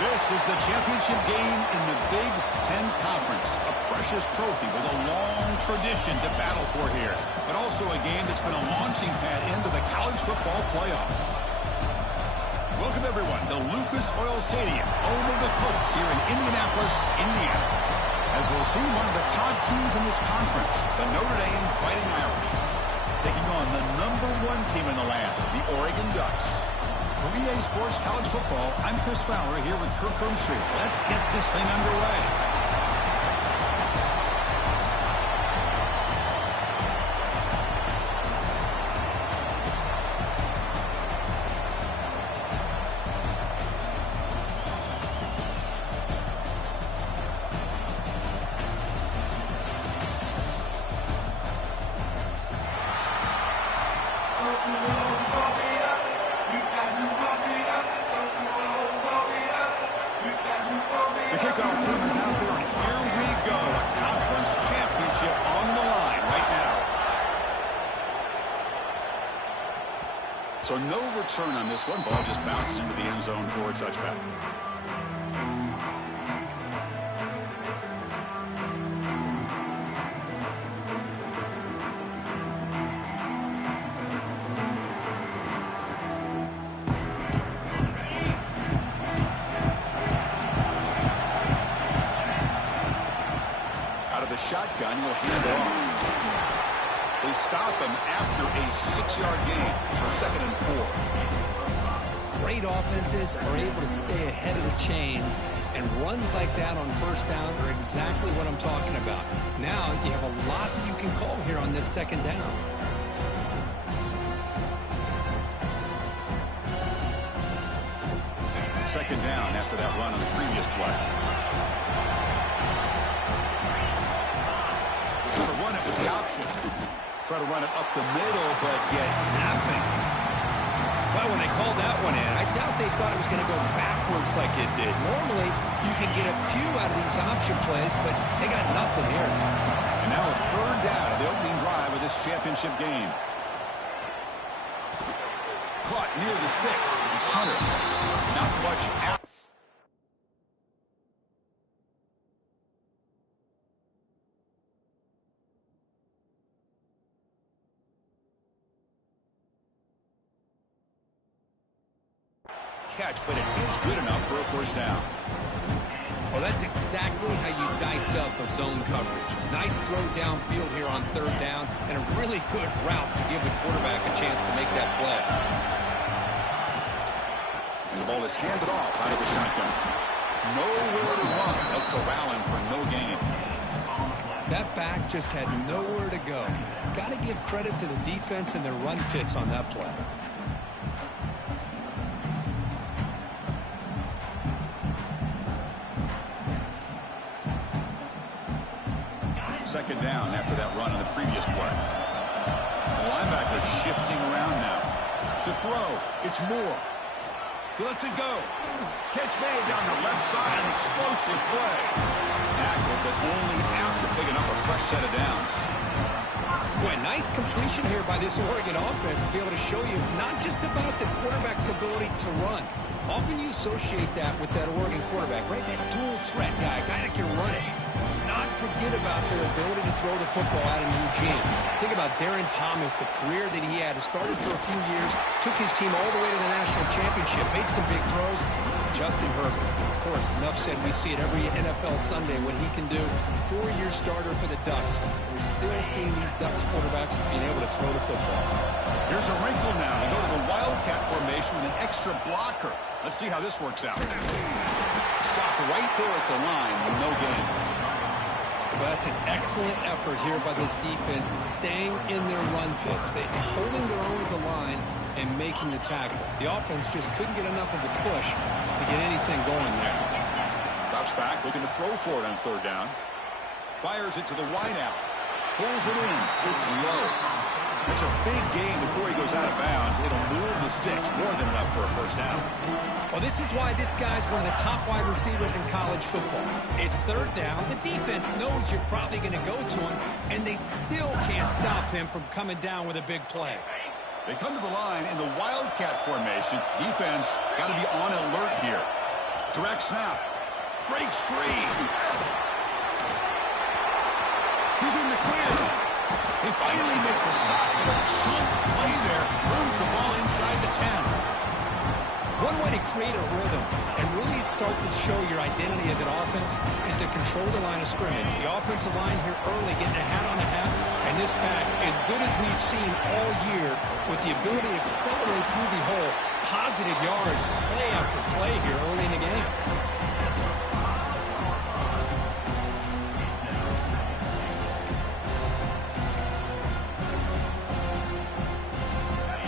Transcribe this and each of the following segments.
This is the championship game in the Big Ten Conference. A precious trophy with a long tradition to battle for here. But also a game that's been a launching pad into the college football playoff. Welcome, everyone, to Lucas Oil Stadium, home of the Colts here in Indianapolis, Indiana. As we'll see, one of the top teams in this conference, the Notre Dame Fighting Irish, taking on the #1 team in the land, the Oregon Ducks. For EA Sports College Football, I'm Chris Fowler here with Kirk Hermstreet. Let's get this thing underway. So no return on this one. Ball just bounces into the end zone for a touchback. Out of the shotgun, he'll hand it off. They stop him after a 6-yard gain, so 2nd and 4. Great offenses are able to stay ahead of the chains, and runs like that on first down are exactly what I'm talking about. Now you have a lot that you can call here on this 2nd down. Second down after that run on the previous play. We're trying to run it with the option. Try to run it up the middle, but get nothing. Well, when they called that one in, I doubt they thought it was going to go backwards like it did. Normally, you can get a few out of these option plays, but they got nothing here. And now a 3rd down of the opening drive of this championship game. Caught near the sticks. It's Hunter. Not much out. Catch, but it is good enough for a 1st down. Well, that's exactly how you dice up a zone coverage. Nice throw downfield here on 3rd down, and a really good route to give the quarterback a chance to make that play. And the ball is handed off out of the shotgun. Nowhere to run. They'll corral him for no gain. That back just had nowhere to go. Got to give credit to the defense and their run fits on that play. Second down after that run on the previous play. The linebacker shifting around now. To throw, it's Moore. He lets it go. Catch made down the left side. An explosive play. Tackle, but only after picking up a fresh set of downs. Boy, nice completion here by this Oregon offense to be able to show you it's not just about the quarterback's ability to run. Often you associate that with that Oregon quarterback, right? That dual threat guy, a guy that can run it. Not forget about their ability to throw the football out in Eugene. Think about Darren Thomas, the career that he had. He started for a few years, took his team all the way to the national championship, made some big throws. Justin Herbert, of course, enough said, we see it every NFL Sunday what he can do. 4-year starter for the Ducks. We're still seeing these Ducks quarterbacks being able to throw the football. Here's a wrinkle now. They go to the Wildcat formation with an extra blocker. Let's see how this works out. Stop right there at the line with no gain. Well, that's an excellent effort here by this defense, staying in their run fits. They're holding their own at the line and making the tackle. The offense just couldn't get enough of a push to get anything going there. Drops back, looking to throw for it on third down. Fires it to the wideout. Pulls it in. It's low. It's a big gain before he goes out of bounds. It'll move the sticks more than enough for a first down. Well, this is why this guy's one of the top wide receivers in college football. It's third down. The defense knows you're probably going to go to him, and they still can't stop him from coming down with a big play. They come to the line in the Wildcat formation. Defense got to be on alert here. Direct snap. Breaks free. He's in the clear. They finally make the stop. A chunk play there. Moves the ball inside the 10. One way to create a rhythm and really start to show your identity as an offense is to control the line of scrimmage. The offensive line here early getting a hat on the hat, and this back, as good as we've seen all year, with the ability to accelerate through the hole, positive yards, play after play here early in the game.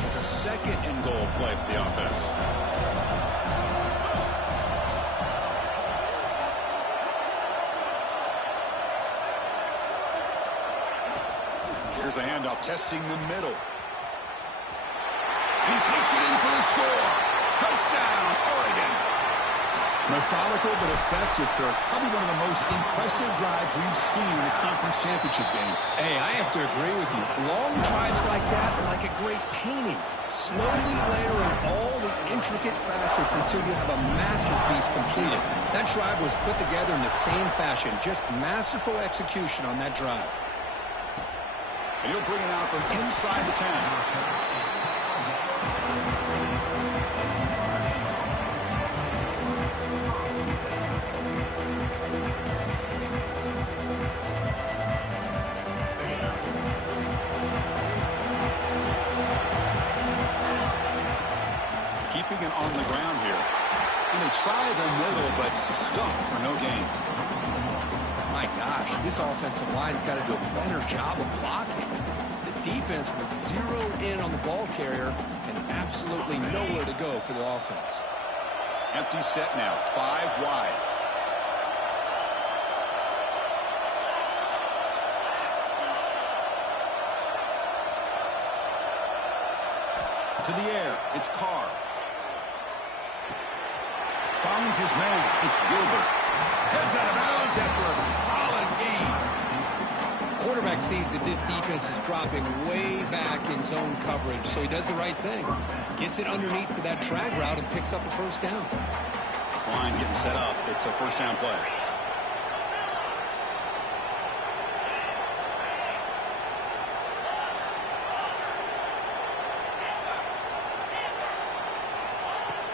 It's a second and goal play for the offense. Here's the handoff, testing the middle. He takes it in for the score. Touchdown, Oregon. Methodical but effective, Kirk. Probably one of the most impressive drives we've seen in the conference championship game. Hey, I have to agree with you. Long drives like that are like a great painting. Slowly layering all the intricate facets until you have a masterpiece completed. That drive was put together in the same fashion. Just masterful execution on that drive. And he'll bring it out from inside the 10. Keeping it on the ground here. And they try the middle, but stuffed for no gain. My gosh, this offensive line's got to do a better job of blocking. The defense was zeroed in on the ball carrier and absolutely nowhere to go for the offense. Empty set now, 5 wide. To the air, it's Carr. Finds his man, it's Gilbert. Heads out of bounds after a solid gain. Quarterback sees that this defense is dropping way back in zone coverage, so he does the right thing. Gets it underneath to that drag route and picks up a first down. This line getting set up. It's a first down play.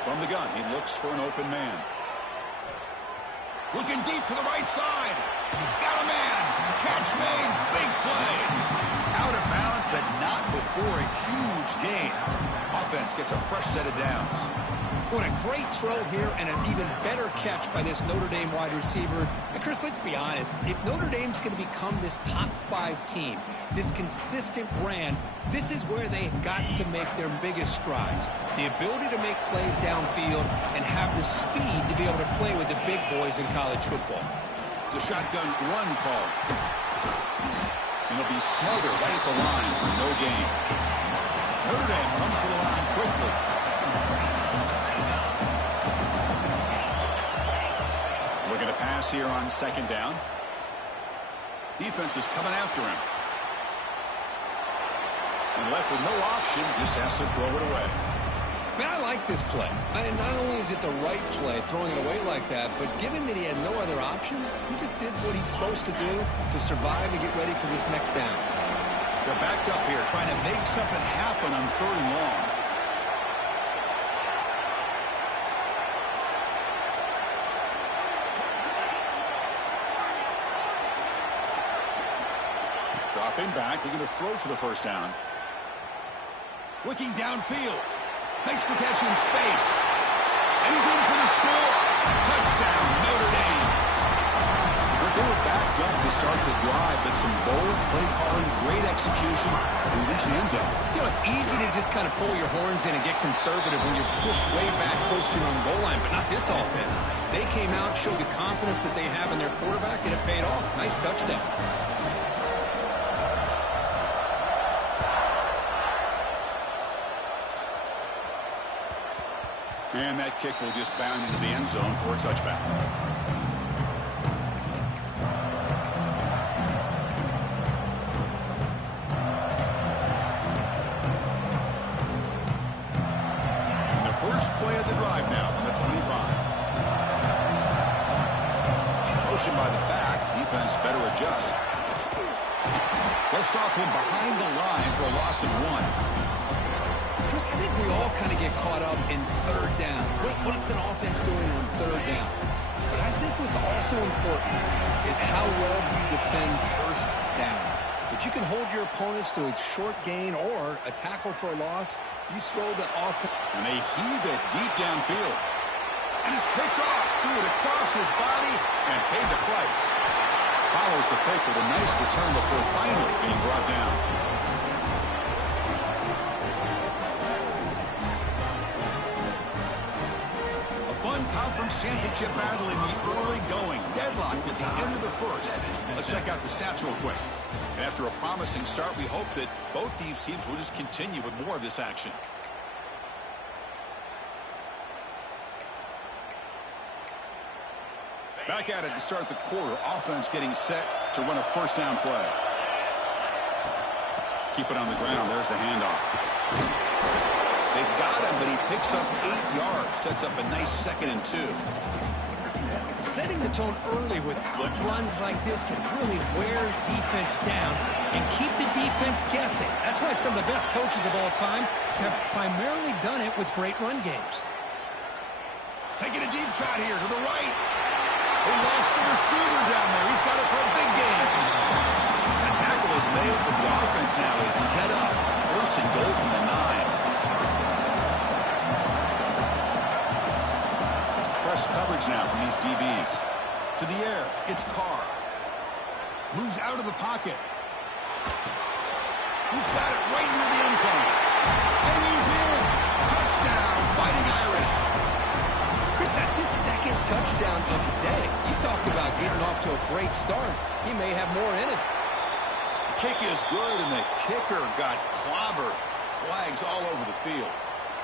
From the gun, he looks for an open man. Looking deep to the right side. Got a man. Catch made. Big play. Out of bounds, but not before a huge gain. Offense gets a fresh set of downs. What a great throw here and an even better catch by this Notre Dame wide receiver. And Chris, let's be honest. If Notre Dame's going to become this top 5 team, this consistent brand, this is where they've got to make their biggest strides. The ability to make plays downfield and have the speed to be able to play with the big boys in college football. It's a shotgun run call. And it'll be Smoother right at the line for no gain. Notre Dame comes to the line quickly. Looking to pass here on second down. Defense is coming after him. And left with no option, just has to throw it away. Man, I like this play. Not only is it the right play, throwing it away like that, but given that he had no other option, he just did what he's supposed to do to survive and get ready for this next down. They're backed up here, trying to make something happen on 3rd and long. Dropping back, they're going to throw for the first down. Looking downfield. Makes the catch in space. And he's in for the score. Touchdown, Notre Dame. But they were backed up to start the drive, but some bold play calling, great execution, and reach the end zone. You know, it's easy to just kind of pull your horns in and get conservative when you're pushed way back close to your own goal line, but not this offense. They came out, showed the confidence that they have in their quarterback, and it paid off. Nice touchdown. And that kick will just bound into the end zone for a touchback. And the first play of the drive now from the 25. Motion by the back. Defense better adjust. They'll stop him behind the line for a loss of 1. Chris, I think we all kind of get caught up in 3rd down. What's an offense doing on 3rd down? But I think what's also important is how well you defend 1st down. If you can hold your opponents to a short gain or a tackle for a loss, you throw the offense. And they heave it deep downfield. And it's picked off. Threw it across his body and paid the price. Follows the pick with a nice return before finally being brought down. Conference championship battle in the early going. Deadlocked at the end of the first. Let's check out the stats real quick. And after a promising start, we hope that both these teams will just continue with more of this action. Back at it to start the quarter. Offense getting set to run a first down play. Keep it on the ground. There's the handoff. They've got him, but he picks up 8 yards. Sets up a nice 2nd and 2. Setting the tone early with good runs like this can really wear defense down and keep the defense guessing. That's why some of the best coaches of all time have primarily done it with great run games. Taking a deep shot here to the right. They lost the receiver down there. He's got it for a big game. A tackle is made, but the offense now is set up. 1st and goal from the 9. Coverage now from these DBs. To the air, it's Carr. Moves out of the pocket. He's got it right near the end zone. And he's in. Touchdown, Fighting Irish. Chris, that's his 2nd touchdown of the day. You talked about getting off to a great start. He may have more in it. The kick is good, and the kicker got clobbered. Flags all over the field.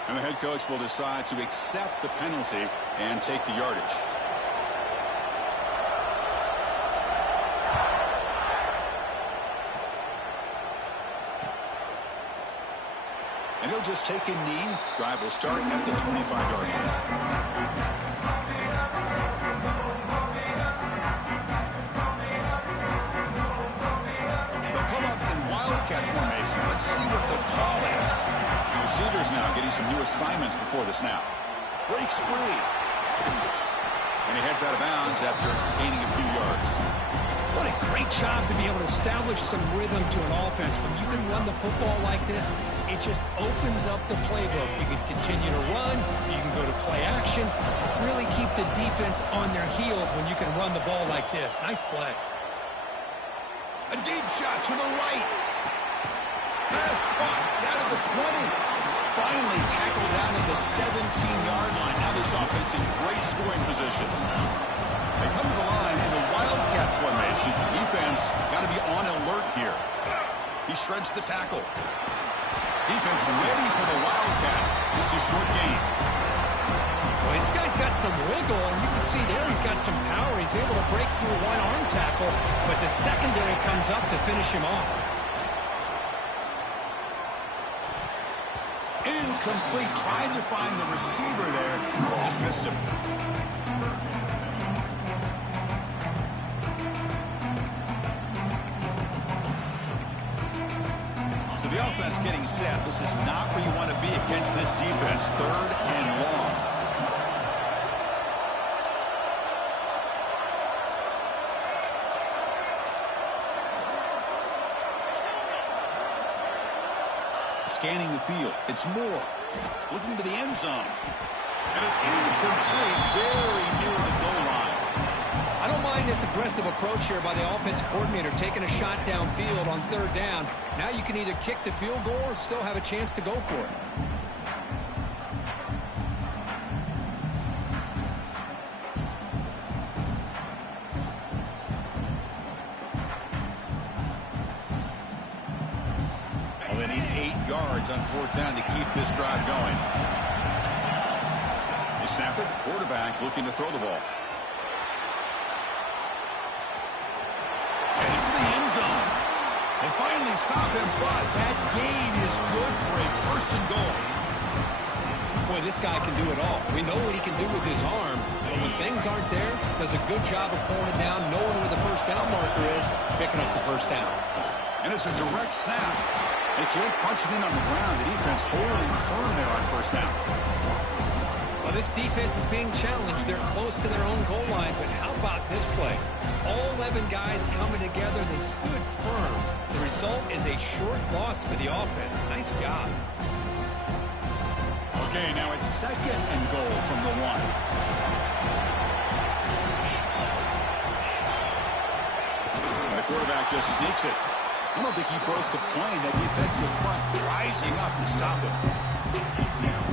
And the head coach will decide to accept the penalty and take the yardage. And he'll just take a knee. Drive will start at the 25-yard line. They'll come up in wildcat formation. Let's see what the call is. Receivers now getting some new assignments before the snap. Breaks free. And he heads out of bounds after gaining a few yards. What a great job to be able to establish some rhythm to an offense. When you can run the football like this, it just opens up the playbook. You can continue to run. You can go to play action. Really keep the defense on their heels when you can run the ball like this. Nice play. A deep shot to the right. Pass caught down at the 20. Finally tackled down at the 17-yard line. Now this offense in great scoring position. They come to the line in the wildcat formation. Defense got to be on alert here. He shreds the tackle. Defense ready for the wildcat. Just a short gain. Well, this guy's got some wiggle, and you can see there he's got some power. He's able to break through one arm tackle, but the secondary comes up to finish him off. incomplete. Tried to find the receiver there. Just missed him. So the offense getting set. This is not where you want to be against this defense. 3rd and long. Scanning the field. It's Moore. Looking to the end zone. And it's incomplete. Very near the goal line. I don't mind this aggressive approach here by the offensive coordinator, taking a shot downfield on 3rd down. Now you can either kick the field goal or still have a chance to go for it. Well, they need 8 yards on 4th down to keep this drive going. They snap it. Quarterback looking to throw the ball. Heading for the end zone. They finally stop him, but that gain is good for a 1st and goal. Boy, this guy can do it all. We know what he can do with his arm, but when things aren't there, does a good job of pulling it down, knowing where the 1st down marker is, picking up the 1st down. And it's a direct snap. They can't punch it in on the ground. The defense holding firm there on 1st down. Well, this defense is being challenged. They're close to their own goal line, but how about this play? All 11 guys coming together. They stood firm. The result is a short loss for the offense. Nice job. Okay, now it's 2nd and goal from the 1. And the quarterback just sneaks it. I don't think he broke the plane. That defensive front rising up to stop him.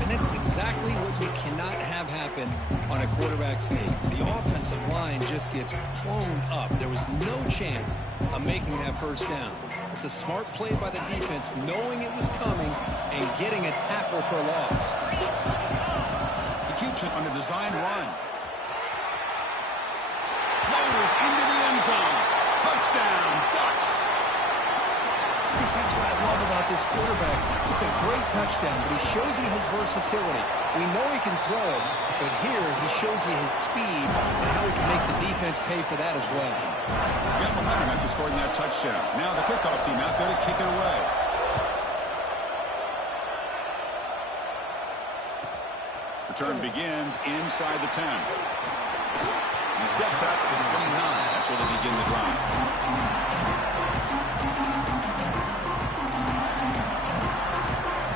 And this is exactly what you cannot have happen on a quarterback sneak. The offensive line just gets blown up. There was no chance of making that 1st down. It's a smart play by the defense, knowing it was coming and getting a tackle for a loss. He keeps it on a design run. Motors into the end zone. Touchdown, Ducks. Chris, that's what I love about this quarterback. It's a great touchdown, but he shows you his versatility. We know he can throw it, but here he shows you his speed and how he can make the defense pay for that as well. Got momentum after scoring that touchdown. Now the kickoff team out there to kick it away. Return begins inside the 10. He steps out to the 29. That's where they begin the drive.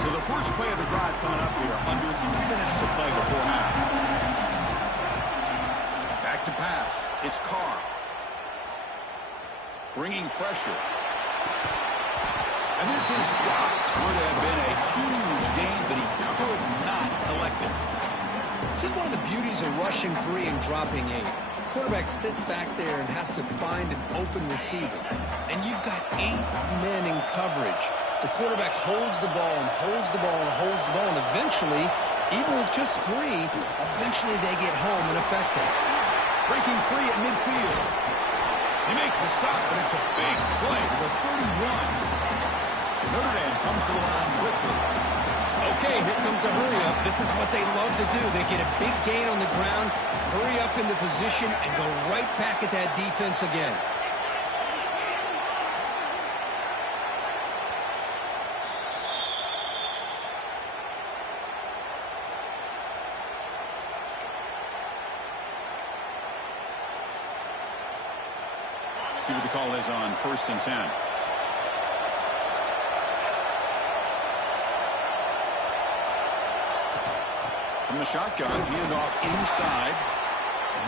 So the first play of the drive coming up here. Under 3 minutes to play before half. Back to pass. It's Carr. Bringing pressure. And this is dropped. Would have been a huge gain, but he could not collect it. This is one of the beauties of rushing 3 and dropping 8. Quarterback sits back there and has to find an open receiver. And you've got 8 men in coverage. The quarterback holds the ball and holds the ball and holds the ball. And eventually, even with just 3, eventually they get home and affect it. Breaking free at midfield. They make the stop, but it's a big play to the 31. Notre Dame comes to the line quickly. Okay, here comes the hurry-up. This is what they love to do. They get a big gain on the ground, hurry up into position, and go right back at that defense again. See what the call is on 1st and 10. From the shotgun, handoff inside.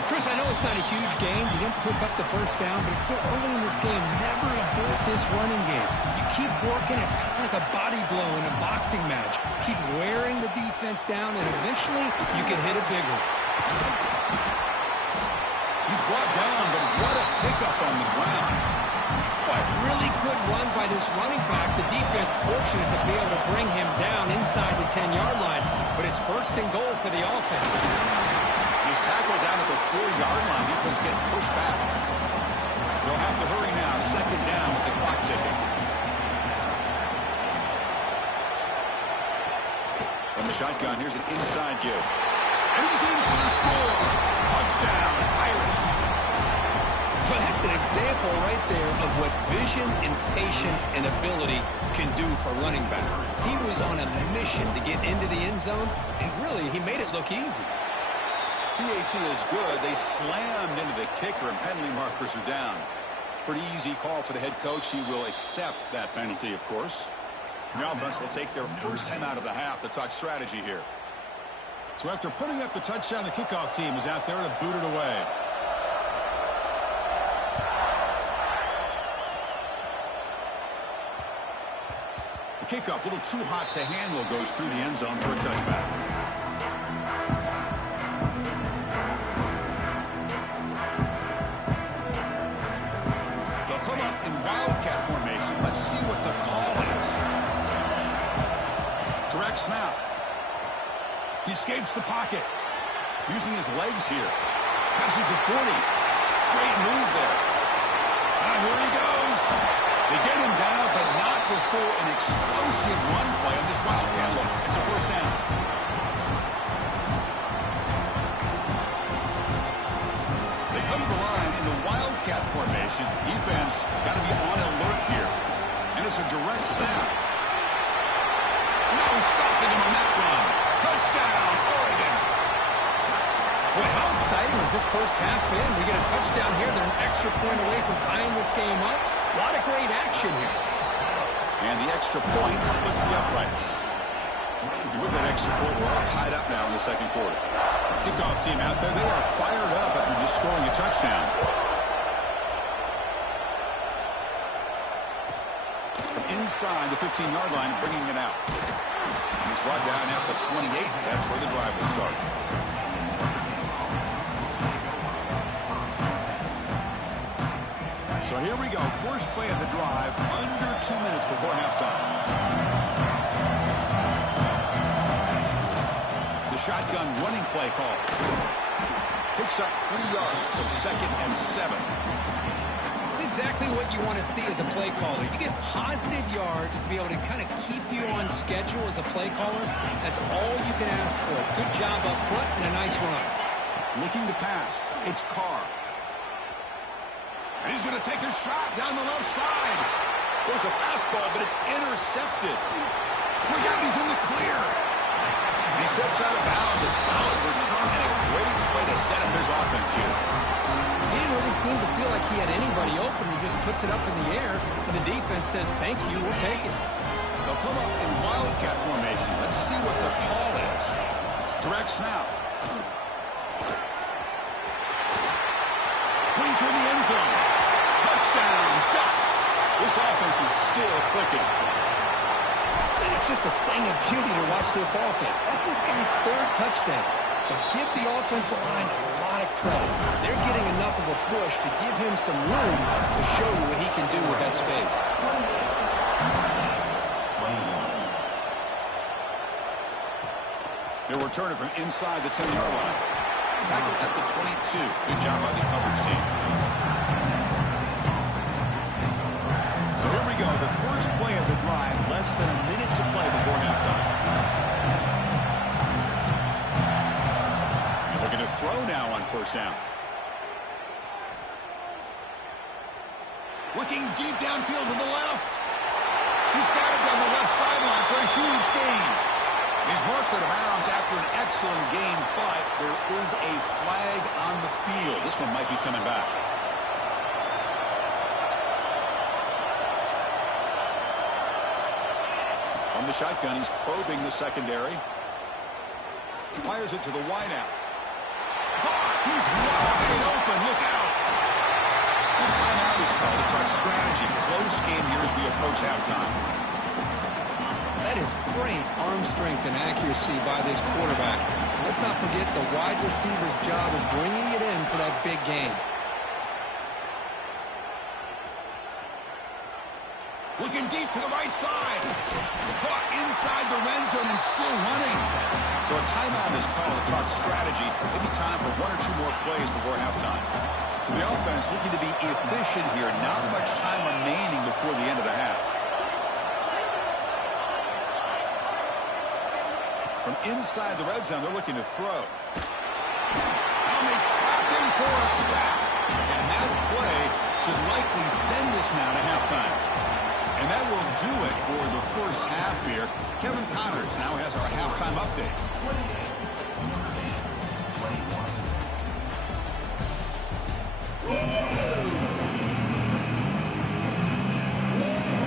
Chris, I know it's not a huge game. You didn't pick up the 1st down, but it's still early in this game. Never abort this running game. You keep working. It's kind of like a body blow in a boxing match. Keep wearing the defense down, and eventually you can hit a big one. He's brought down, but what a pickup on the ground. But really good run by this running back. The defense fortunate to be able to bring him down inside the 10-yard line, but it's 1st and goal for the offense. He's tackled down at the 4-yard line. Defense getting pushed back. They'll have to hurry now. 2nd down with the clock ticking. From the shotgun, here's an inside give. And he's in for the score. Touchdown, Irish. Well, that's an example right there of what vision and patience and ability can do for running back. He was on a mission to get into the end zone, and really, he made it look easy. PAT is good. They slammed into the kicker, and penalty markers are down. Pretty easy call for the head coach. He will accept that penalty, of course. The offense will take their first time out of the half to talk strategy here. So after putting up the touchdown, the kickoff team is out there to boot it away. The kickoff, a little too hot to handle, goes through the end zone for a touchback. They'll come up in wildcat formation. Let's see what the call is. Direct snap. He escapes the pocket. Using his legs here. Passes the 40. Great move there. Now here he goes. They get him down, but not before an explosive run play on this wildcat look. It's a first down. They come to the line in the wildcat formation. Defense got to be on alert here. And it's a direct snap. No stopping him on that run. Touchdown, Oregon. Boy, how exciting has this first half been? We get a touchdown here. They're an extra point away from tying this game up. A lot of great action here. And the extra point splits the uprights. With that extra point, we're all tied up now in the second quarter. Kickoff team out there, they are fired up after just scoring a touchdown. From inside the 15-yard line, bringing it out. He's brought down at the 28. That's where the drive will start. So here we go. First play of the drive, under 2 minutes before halftime. The shotgun running play call. Picks up 3 yards, so 2nd and 7. It's exactly what you want to see as a play caller. You get positive yards to be able to kind of keep you on schedule as a play caller. That's all you can ask for. Good job up front and a nice run. Looking to pass. It's Carr. And he's going to take a shot down the left side. There's a fastball, but it's intercepted. Look out, he's in the clear. And he steps out of bounds. A solid return and a great way to set up his offense here. He didn't really seem to feel like he had anybody open. He just puts it up in the air, and the defense says, thank you, we'll take it. They'll come up in wildcat formation. Let's see what the call is. Direct snap. Clean through the end zone. Touchdown, Ducks. This offense is still clicking. And it's just a thing of beauty to watch this offense. That's this guy's 3rd touchdown. But give the offensive line a lot of credit. They're getting enough of a push to give him some room to show you what he can do with that space. They'll return it from inside the 10-yard line. Tackled at the 22. Good job by the coverage team. So here we go. The first play of the drive. Less than a minute to play before halftime. And they're going to throw now on first down. Looking deep downfield to the left. He's got it down the left sideline for a huge gain. He's marked out of bounds after an excellent game, but there is a flag on the field. This one might be coming back. From the shotgun, he's probing the secondary. Fires it to the wideout. He's wide open. Look out. And timeout is called to talk strategy. Close game here as we approach halftime. That is great arm strength and accuracy by this quarterback. Let's not forget the wide receiver's job of bringing it in for that big game. Looking deep to the right side. Caught inside the red zone and still running. So a timeout is called to talk strategy. Maybe time for 1 or 2 more plays before halftime. So the offense looking to be efficient here. Not much time remaining before the end of the half. From inside the red zone, they're looking to throw. And they trap him for a sack. And that play should likely send us now to halftime. And that will do it for the first half here. Kevin Connors now has our halftime update.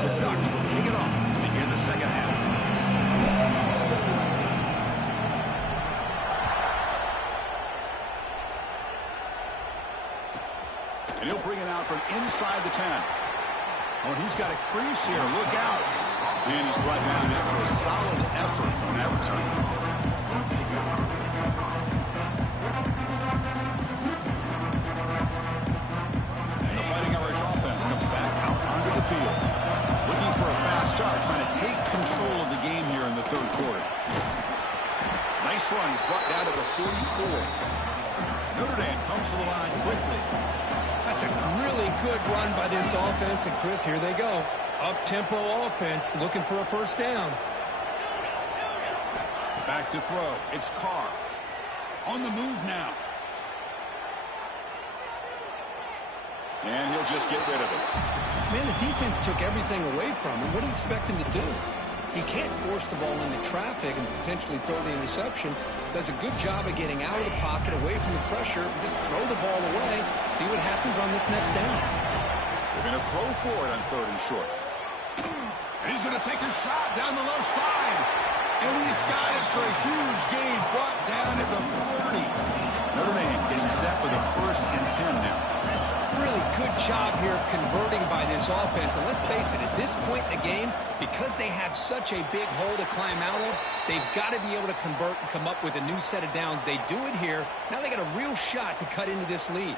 The Ducks will kick it off to begin the second half. And he'll bring it out from inside the 10. Oh, he's got a crease here. Look out. And he's brought down after a solid effort on that return. And the Fighting Irish offense comes back out onto the field. Looking for a fast start, trying to take control of the game here in the third quarter. Nice run. He's brought down to the 44. Notre Dame comes to the line quickly. That's a really good run by this offense. And, Chris, here they go. Up-tempo offense looking for a first down. Back to throw. It's Carr. On the move now. And he'll just get rid of it. Man, the defense took everything away from him. What do you expect him to do? He can't force the ball into traffic and potentially throw the interception. Does a good job of getting out of the pocket, away from the pressure. Just throw the ball away. See what happens on this next down. They're going to throw for it on third and short. And he's going to take a shot down the left side. And he's got it for a huge gain, brought down at the 30. Notre Dame getting set for the 1st and 10 now. Really good job here of converting by this offense. And let's face it, at this point in the game, because they have such a big hole to climb out of, they've got to be able to convert and come up with a new set of downs. They do it here. Now they got a real shot to cut into this lead.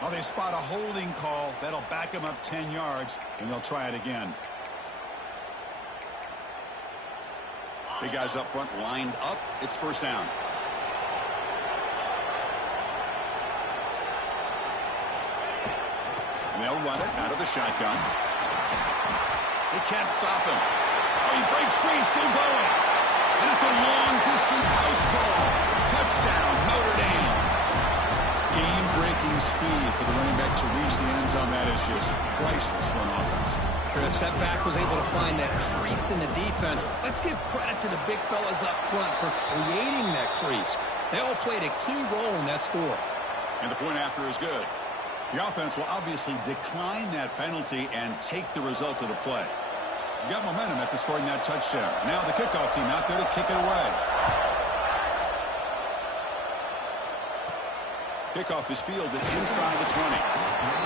Well, they spot a holding call. That'll back them up 10 yards, and they'll try it again. Big guys up front lined up. It's first down. And they'll run it out of the shotgun. They can't stop him. Oh, he breaks free, still going. And it's a long-distance house call. Touchdown, Notre Dame. Game-breaking speed for the running back to reach the end zone. That is just priceless for an offense. Chris, that back was able to find that crease in the defense. Let's give credit to the big fellas up front for creating that crease. They all played a key role in that score. And the point after is good. The offense will obviously decline that penalty and take the result of the play. You got momentum after scoring that touchdown. Now the kickoff team out there to kick it away. Kickoff is fielded inside the 20.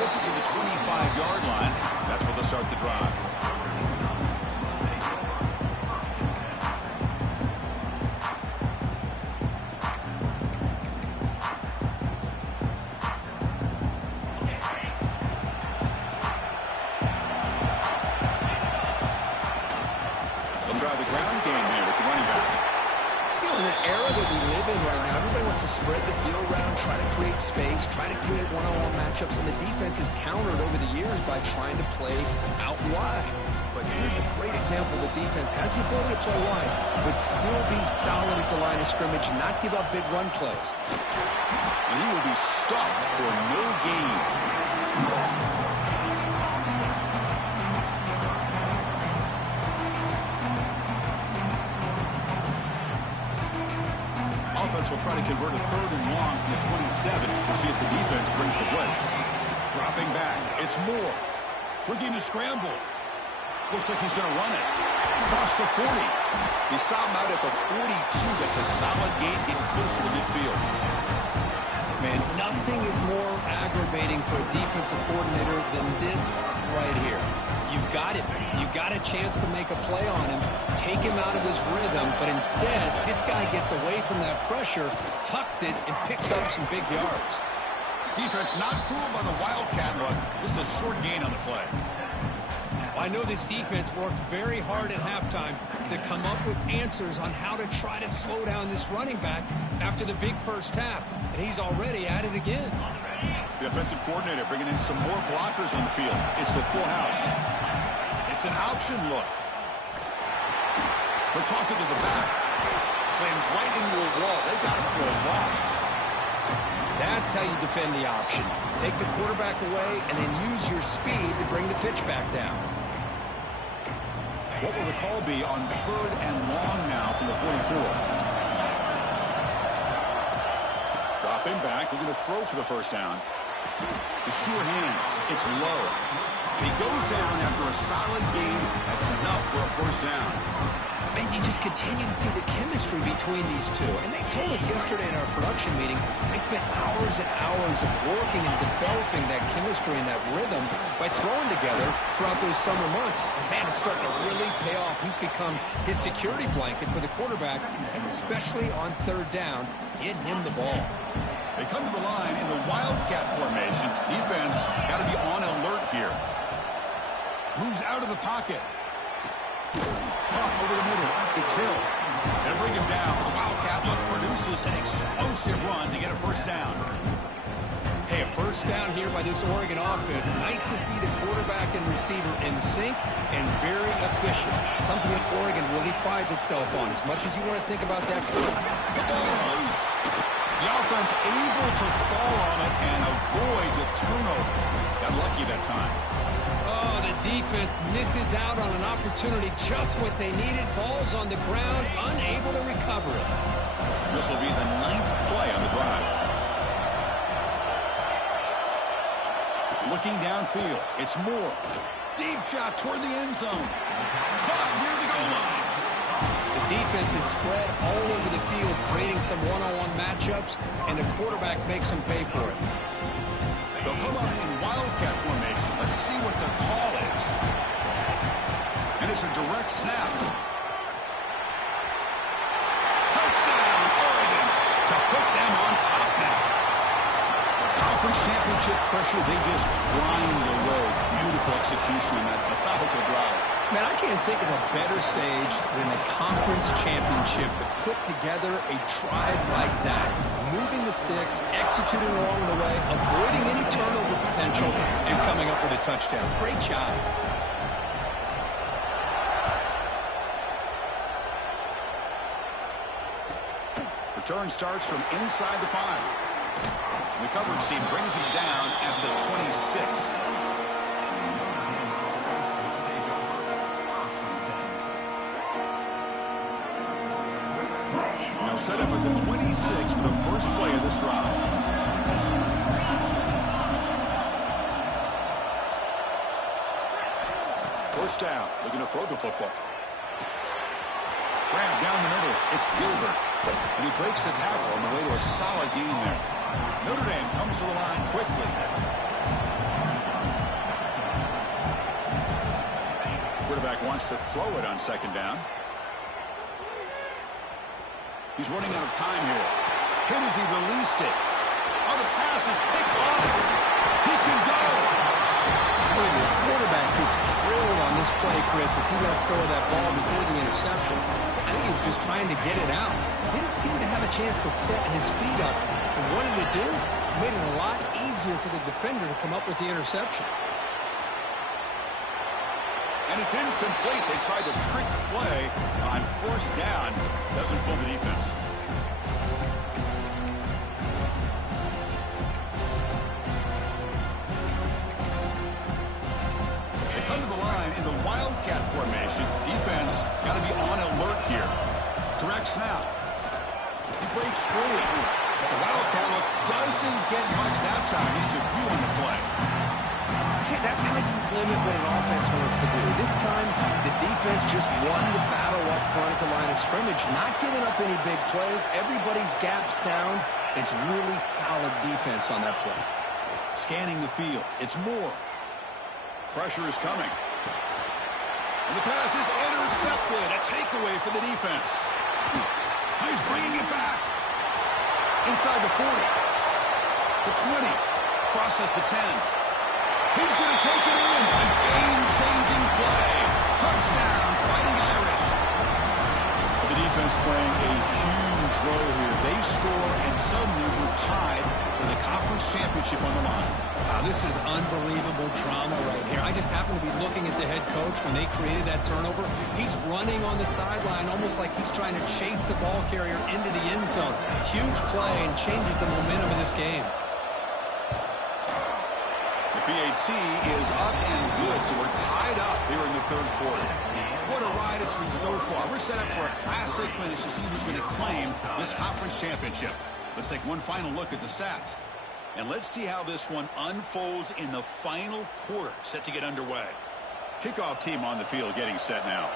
Gets it to the 25-yard line. That's where they'll start the drive. They'll try the ground game here with the running back. You know, in the era that we live in right now, everybody wants to spread the field around, try to create space, try to create one-on-one matchups, and the defense is countered over the years by trying to play out wide. But here's a great example. The defense has the ability to play wide, but still be solid at the line of scrimmage, not give up big run plays. And he will be stuffed for no gain. Offense will try to convert a third and long from the 27 to see if the defense brings the blitz. Dropping back. It's Moore. Looking to scramble. Looks like he's going to run it. Across the 40. He stopped out at the 42. That's a solid gain, getting closer to midfield. Man, nothing is more aggravating for a defensive coordinator than this right here. You've got him. You've got a chance to make a play on him, take him out of his rhythm, but instead, this guy gets away from that pressure, tucks it, and picks up some big yards. Defense not fooled by the Wildcat run. Just a short gain on the play. I know this defense worked very hard at halftime to come up with answers on how to try to slow down this running back after the big first half, and he's already at it again. The offensive coordinator bringing in some more blockers on the field. It's the full house. It's an option look. He'll toss it to the back. Slams right into a wall. They've got him for a loss. That's how you defend the option. Take the quarterback away and then use your speed to bring the pitch back down. What will the call be on 3rd and long now from the 44? Dropping back, looking to throw for the first down. The sure hands. It's low. And he goes down after a solid gain. That's enough for a first down. And you just continue to see the chemistry between these two. And they told us yesterday in our production meeting, they spent hours and hours of working and developing that chemistry and that rhythm by throwing together throughout those summer months. And, man, it's starting to really pay off. He's become his security blanket for the quarterback, and especially on 3rd down, get him the ball. They come to the line in the Wildcat formation. Defense got to be on alert here. Moves out of the pocket. Caught over the middle. It's Hill. They bring him down. The Wildcat look produces an explosive run to get a first down. Hey, a first down here by this Oregon offense. Nice to see the quarterback and receiver in sync and very efficient. Something that Oregon really prides itself on. As much as you want to think about that. The ball is loose. The offense able to fall on it and avoid the turnover. Got lucky that time. Oh, the defense misses out on an opportunity, just what they needed. Ball's on the ground, unable to recover it. This will be the 9th play on the drive. Looking downfield, it's Moore. Deep shot toward the end zone. Caught near the goal line. The defense is spread all over the field, creating some one-on-one matchups, and the quarterback makes them pay for it. They'll come up in Wildcat formation. Let's see what the call is. And it's a direct snap. Touchdown, Oregon, to put them on top now. Conference championship pressure, they just grind away. Beautiful execution in that methodical drive. Man, I can't think of a better stage than the conference championship to put together a drive like that. Moving the sticks, executing along the way, avoiding any turnover potential, and coming up with a touchdown. Great job. Return starts from inside the 5. The coverage team brings him down at the 26. Now set up at the 26 for the first play of this drive. First down, looking to throw the football. Grab down the middle, it's Gilbert. And he breaks the tackle on the way to a solid gain there. Notre Dame comes to the line quickly. Quarterback wants to throw it on 2nd down. He's running out of time here. Hit as he released it. Oh, the pass is picked off. He can go. Boy, the quarterback gets drilled on this play, Chris, as he lets go of that ball before the interception. I think he was just trying to get it out. Didn't seem to have a chance to set his feet up. And what did it do? Made it a lot easier for the defender to come up with the interception. And it's incomplete. They tried the trick play on 1st down. Doesn't fool the defense. They come to the line in the Wildcat formation. Defense got to be on alert here. Direct snap. He breaks free. The Wildcat look doesn't get much that time. Just a few on the play. See, that's how you limit what an offense wants to do. This time, the defense just won the battle up front at the line of scrimmage, not giving up any big plays. Everybody's gap sound. It's really solid defense on that play. Scanning the field. It's Moore. Pressure is coming. And the pass is intercepted. A takeaway for the defense. He's bringing it back. Inside the 40. The 20. Crosses the 10. He's going to take it in. A game-changing play. Touchdown, Fighting Irish. The defense playing a huge role here. They score, and suddenly we're tied with a conference championship on the line. Wow, this is unbelievable drama right here. I just happen to be looking at the head coach when they created that turnover. He's running on the sideline almost like he's trying to chase the ball carrier into the end zone. Huge play and changes the momentum of this game. The PAT is up and good, so we're tied up here in the third quarter. What a ride it's been so far. We're set up for a classic finish to see who's going to claim this conference championship. Let's take one final look at the stats. And let's see how this one unfolds in the final quarter, set to get underway. Kickoff team on the field getting set now.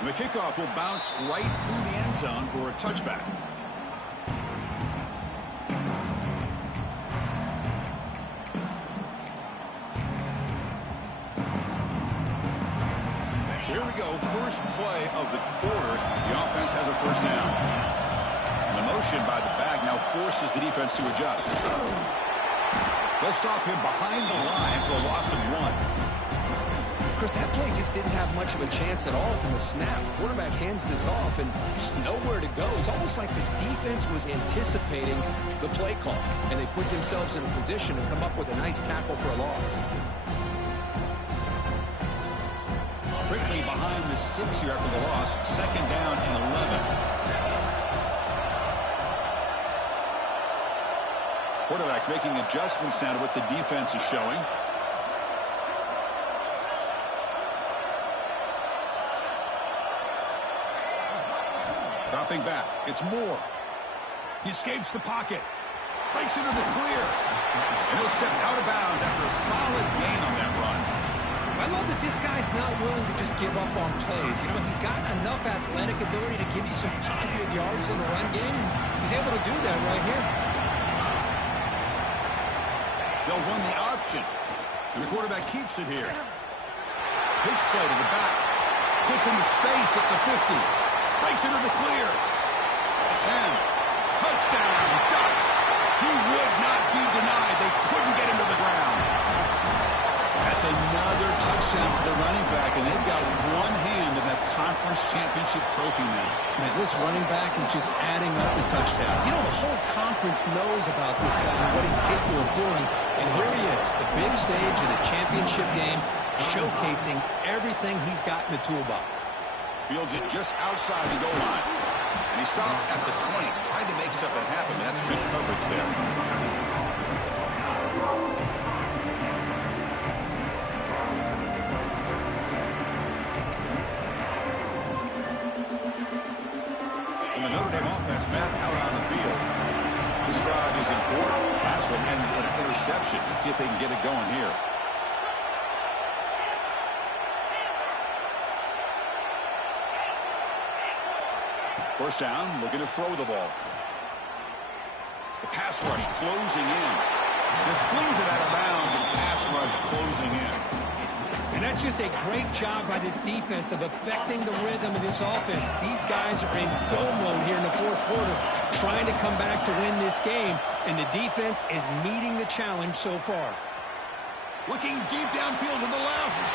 And the kickoff will bounce right through the end zone for a touchback. So here we go, first play of the quarter. The offense has a first down. And the motion by the back now forces the defense to adjust. They'll stop him behind the line for a loss of 1. Chris, that play just didn't have much of a chance at all from the snap. The quarterback hands this off and just nowhere to go. It's almost like the defense was anticipating the play call, and they put themselves in a position to come up with a nice tackle for a loss. Quickly behind the sticks here after the loss. Second down and 11. Quarterback making adjustments now to what the defense is showing. Dropping back. It's Moore. He escapes the pocket. Breaks into the clear. And he'll step out of bounds after a solid gain on that run. I love that this guy's not willing to just give up on plays. You know, he's got enough athletic ability to give you some positive yards in the run game. He's able to do that right here. They'll run the option. And the quarterback keeps it here. Pitch play to the back. Gets into space at the 50. Breaks into the clear. The 10. Touchdown, Ducks. He would not be denied. They couldn't get him to the ground. That's another touchdown for the running back, and they've got one hand in that conference championship trophy now. Man, this running back is just adding up the touchdowns. You know, the whole conference knows about this guy and what he's capable of doing. And here he is, the big stage in a championship game, showcasing everything he's got in the toolbox. Fields it just outside the goal line. And he stopped at the 20, trying to make something happen. That's good coverage there. And the Notre Dame offense back out on the field. This drive is important. Pass will end in an interception. Let's see if they can get it going here. First down, looking to throw the ball. The pass rush closing in. Just flings it out of bounds, and the pass rush closing in. And that's just a great job by this defense of affecting the rhythm of this offense. These guys are in go mode here in the fourth quarter, trying to come back to win this game, and the defense is meeting the challenge so far. Looking deep downfield to the left.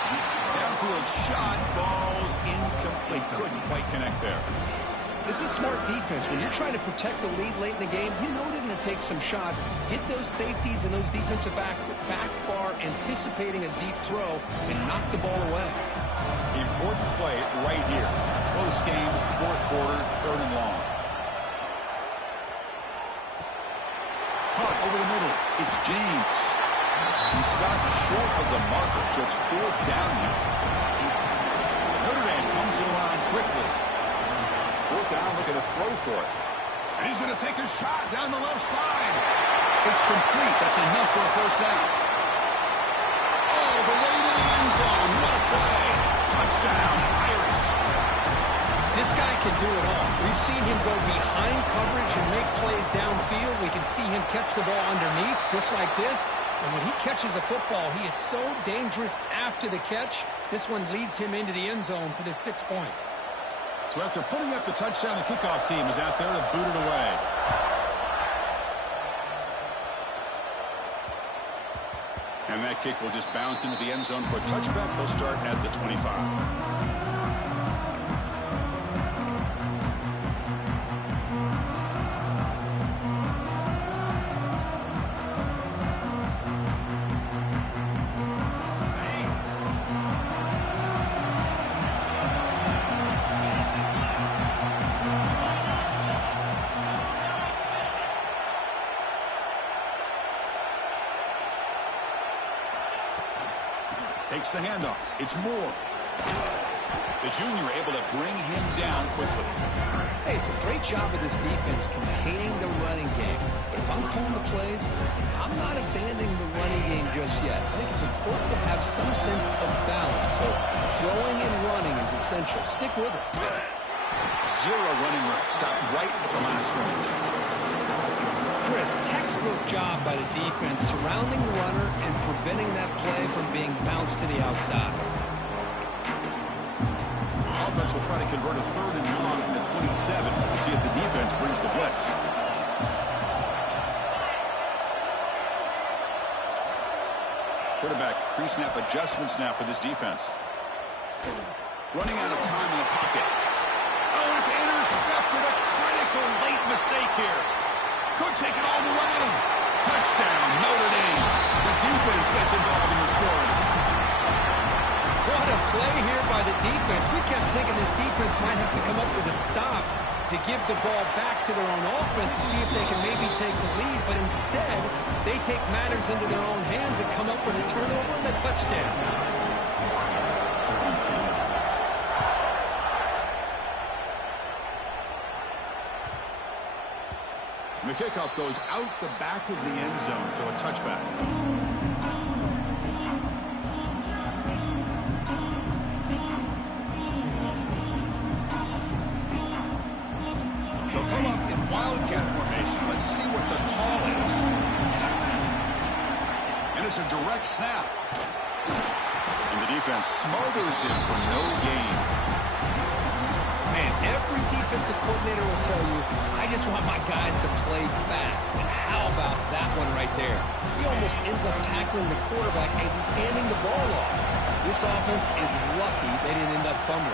Downfield shot falls incomplete. Couldn't quite connect there. This is smart defense. When you're trying to protect the lead late in the game, you know they're going to take some shots. Get those safeties and those defensive backs back far, anticipating a deep throw, and knock the ball away. Important play right here. Close game, fourth quarter, third and long. Caught over the middle. It's James. He stopped short of the marker, so it's fourth down now. Notre Dame comes to the line quickly. Fourth down, looking to throw for it. And he's going to take a shot down the left side. It's complete. That's enough for a first down. Oh, the way to the end zone. What a play. Touchdown, Irish. This guy can do it all. We've seen him go behind coverage and make plays downfield. We can see him catch the ball underneath, just like this. And when he catches a football, he is so dangerous after the catch. This one leads him into the end zone for the 6 points. So after putting up the touchdown, the kickoff team is out there to boot it away. And that kick will just bounce into the end zone for a touchback. They'll start at the 25. Takes the handoff. It's Moore. The junior able to bring him down quickly. Hey, it's a great job of this defense containing the running game. But if I'm calling the plays, I'm not abandoning the running game just yet. I think it's important to have some sense of balance. So throwing and running is essential. Stick with it. Zero running room. Stop right at the line of scrimmage. Chris, textbook job by the defense surrounding the runner and preventing that play from being bounced to the outside. Offense will try to convert a 3rd and long from the 27. We'll see if the defense brings the blitz. Quarterback pre-snap adjustments now for this defense. Running out of time in the pocket. Oh, it's intercepted. A critical late mistake here. Could take it all the way. Touchdown, Notre Dame. The defense gets involved in the scoring. What a play here by the defense. We kept thinking this defense might have to come up with a stop to give the ball back to their own offense to see if they can maybe take the lead. But instead, they take matters into their own hands and come up with a turnover and a touchdown. The kickoff goes out the back of the end zone, so a touchback. They'll come up in wildcat formation. Let's see what the call is. And it's a direct snap. And the defense smothers him for no gain. Every defensive coordinator will tell you, I just want my guys to play fast. And how about that one right there? He almost ends up tackling the quarterback as he's handing the ball off. This offense is lucky they didn't end up fumbling.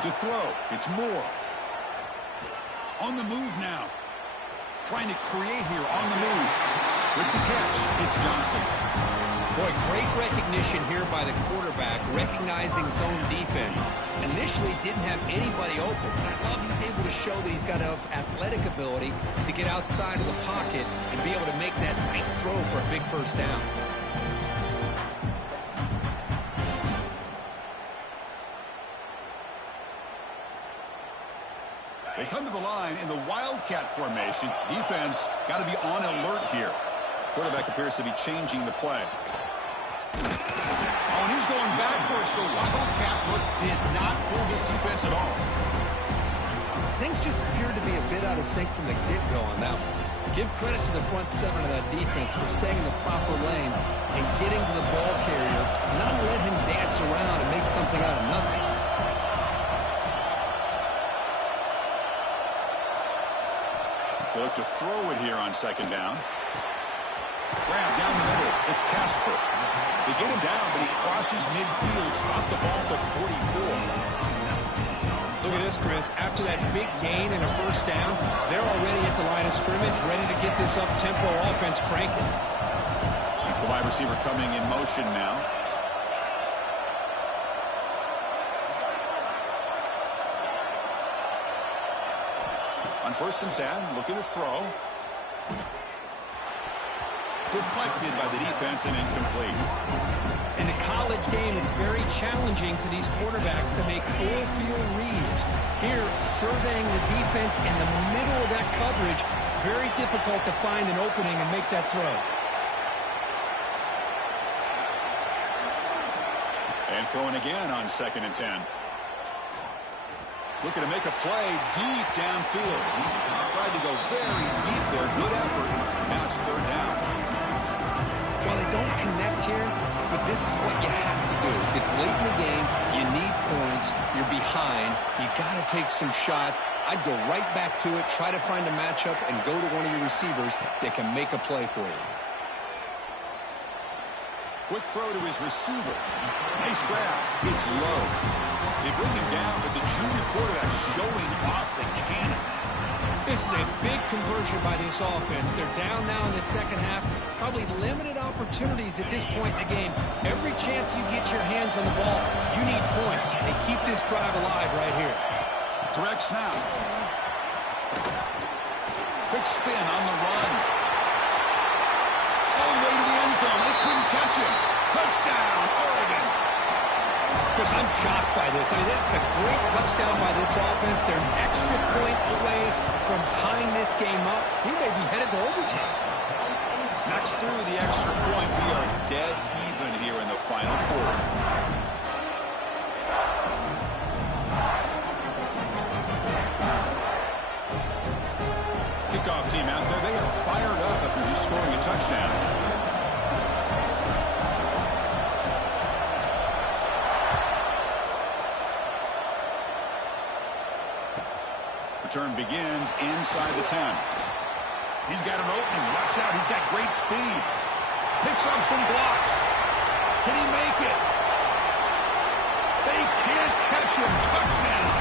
To throw, it's Moore. On the move now. Trying to create here on the move. With the catch, it's Johnson. Boy, great recognition here by the quarterback, recognizing zone defense. Initially didn't have anybody open, but I love he's able to show that he's got enough athletic ability to get outside of the pocket and be able to make that nice throw for a big first down. They come to the line in the wildcat formation. Defense got to be on alert here. Quarterback appears to be changing the play. Oh, and he's going backwards. The wildcat look did not fool this defense at all. Things just appeared to be a bit out of sync from the get-go on that one. Give credit to the front seven of that defense for staying in the proper lanes and getting to the ball carrier, not let him dance around and make something out of nothing. They look to throw it here on 2nd down. Grab down the middle. It's Casper. They get him down, but he crosses midfield. Spot the ball to 44. Look at this, Chris. After that big gain and a first down, they're already at the line of scrimmage, ready to get this up-tempo offense cranking. That's the wide receiver coming in motion now. On 1st and 10, looking to throw. Deflected by the defense and incomplete. In the college game, it's very challenging for these quarterbacks to make full field reads. Here, surveying the defense in the middle of that coverage, very difficult to find an opening and make that throw. And throwing again on 2nd and 10. Looking to make a play deep downfield. Tried to go very deep there. Good effort. Now it's 3rd down. Well, they don't connect here, but this is what you have to do. It's late in the game. You need points. You're behind. You got to take some shots. I'd go right back to it, try to find a matchup, and go to one of your receivers that can make a play for you. Quick throw to his receiver. Nice grab. It's low. They bring him down, but the junior quarterback showing off the cannon. This is a big conversion by this offense. They're down now in the second half. Probably limited opportunities at this point in the game. Every chance you get your hands on the ball, you need points. And keep this drive alive right here. Direct snap. Quick spin on the run. All the way to the end zone. They couldn't catch him. Touchdown, Oregon. Chris, I'm shocked by this. I mean, this is a great touchdown by this offense. They're an extra point away from tying this game up. We may be headed to overtime. Knocks through the extra point. We are dead even here in the final quarter. Kickoff team out there. They are fired up after just scoring a touchdown. Return begins inside the 10. He's got an opening. Watch out. He's got great speed. Picks up some blocks. Can he make it? They can't catch him. Touchdown.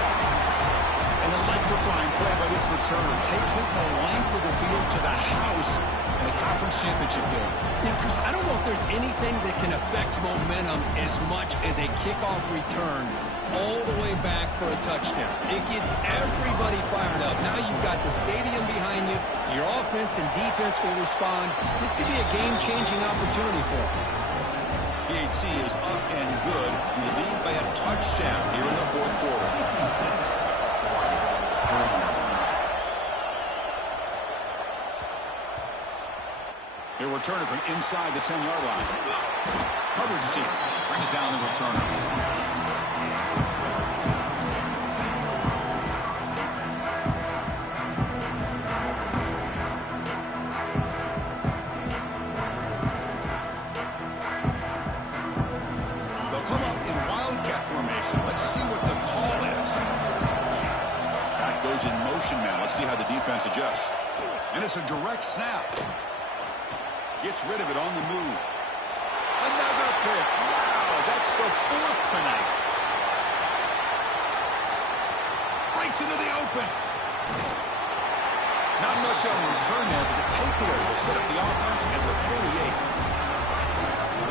An electrifying play by this returner. Takes it the length of the field to the house in the conference championship game. Yeah, Chris, I don't know if there's anything that can affect momentum as much as a kickoff return all the way back for a touchdown. It gets everybody fired up. Now you've got the stadium behind you. Your offense and defense will respond. This could be a game-changing opportunity for them. PHC is up and good. We lead by a touchdown here in the fourth quarter. A returner from inside the 10-yard line. Coverage team brings down the returner. Now. Let's see how the defense adjusts. And it's a direct snap. Gets rid of it on the move. Another pick. Wow, that's the fourth tonight. Breaks into the open. Not much on the return there, but the takeaway will set up the offense at the 38.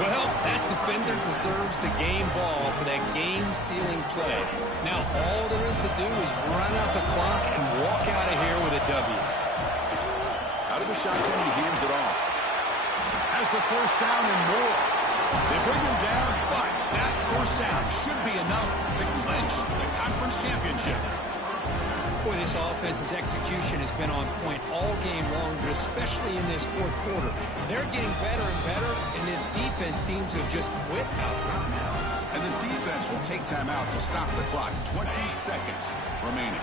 Well, that defender deserves the game ball for that game-sealing play. Now, all there is to do is run out the clock and walk out of here with a W. Out of the shotgun, he hands it off. Has the first down and more. They bring him down, but that first down should be enough to clinch the conference championship. Boy, this offense's execution has been on point all game long, but especially in this fourth quarter. They're getting better and better, and this defense seems to have just quit out there now. And the defense will take time out to stop the clock. 20 seconds remaining.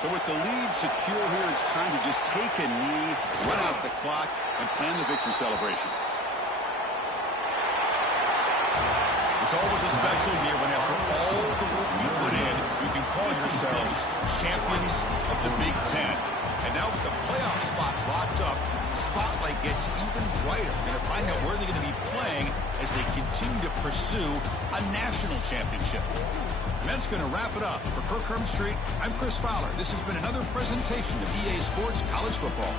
So with the lead secure here, it's time to just take a knee, run out the clock, and plan the victory celebration. It's always a special year when after all the work you put in, you can call yourselves champions of the Big Ten. And now with the playoff spot locked up, the spotlight gets even brighter. They're going to find out where they're going to be playing as they continue to pursue a national championship. And that's going to wrap it up. For Kirk Herbstreit, I'm Chris Fowler. This has been another presentation of EA Sports College Football.